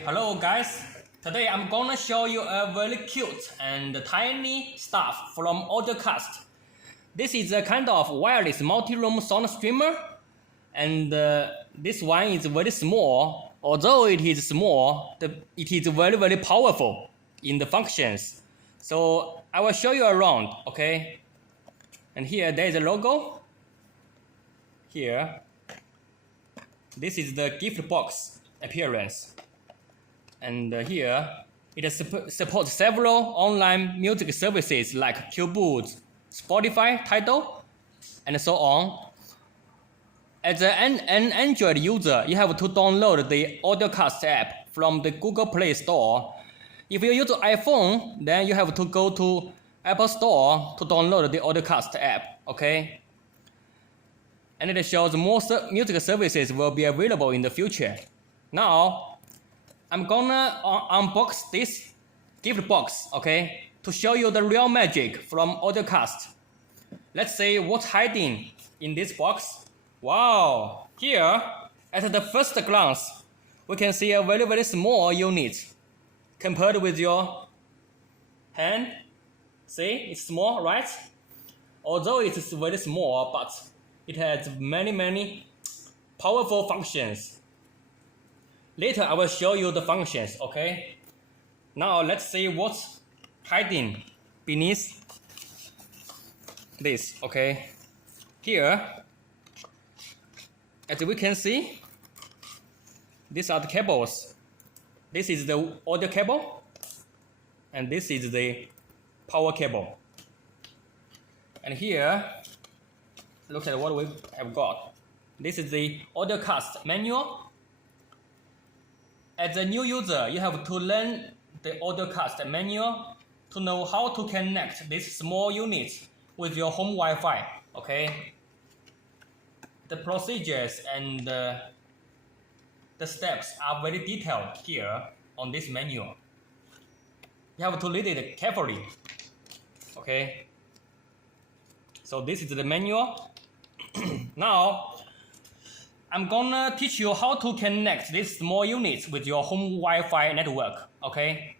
Hello guys, today I'm gonna show you a very cute and tiny stuff from AudioCast. This is a kind of wireless multi-room sound streamer, and this one is very small. Although it is small, it is very powerful in the functions. So I will show you around, okay? And here there is a logo. Here, this is the gift box appearance. And here, it supports several online music services like Qboot, Spotify, Tidal, and so on. As an Android user, you have to download the AudioCast app from the Google Play Store. If you use iPhone, then you have to go to Apple Store to download the AudioCast app, okay? And it shows more music services will be available in the future. Now, I'm gonna unbox this gift box, okay, to show you the real magic from AudioCast. Let's see what's hiding in this box. Wow! Here, at the first glance, we can see a very small unit compared with your hand. See, it's small, right? Although it is very small, but it has many powerful functions. Later, I will show you the functions, okay? Now, let's see what's hiding beneath this, okay? Here, as we can see, these are the cables. This is the audio cable, and this is the power cable. And here, look at what we have got. This is the AudioCast manual. As a new user, you have to learn the AudioCast manual to know how to connect this small unit with your home Wi-Fi, okay? The procedures and the steps are very detailed here on this manual. You have to read it carefully, okay? So this is the manual. Now, I'm gonna teach you how to connect these small units with your home Wi-Fi network, okay?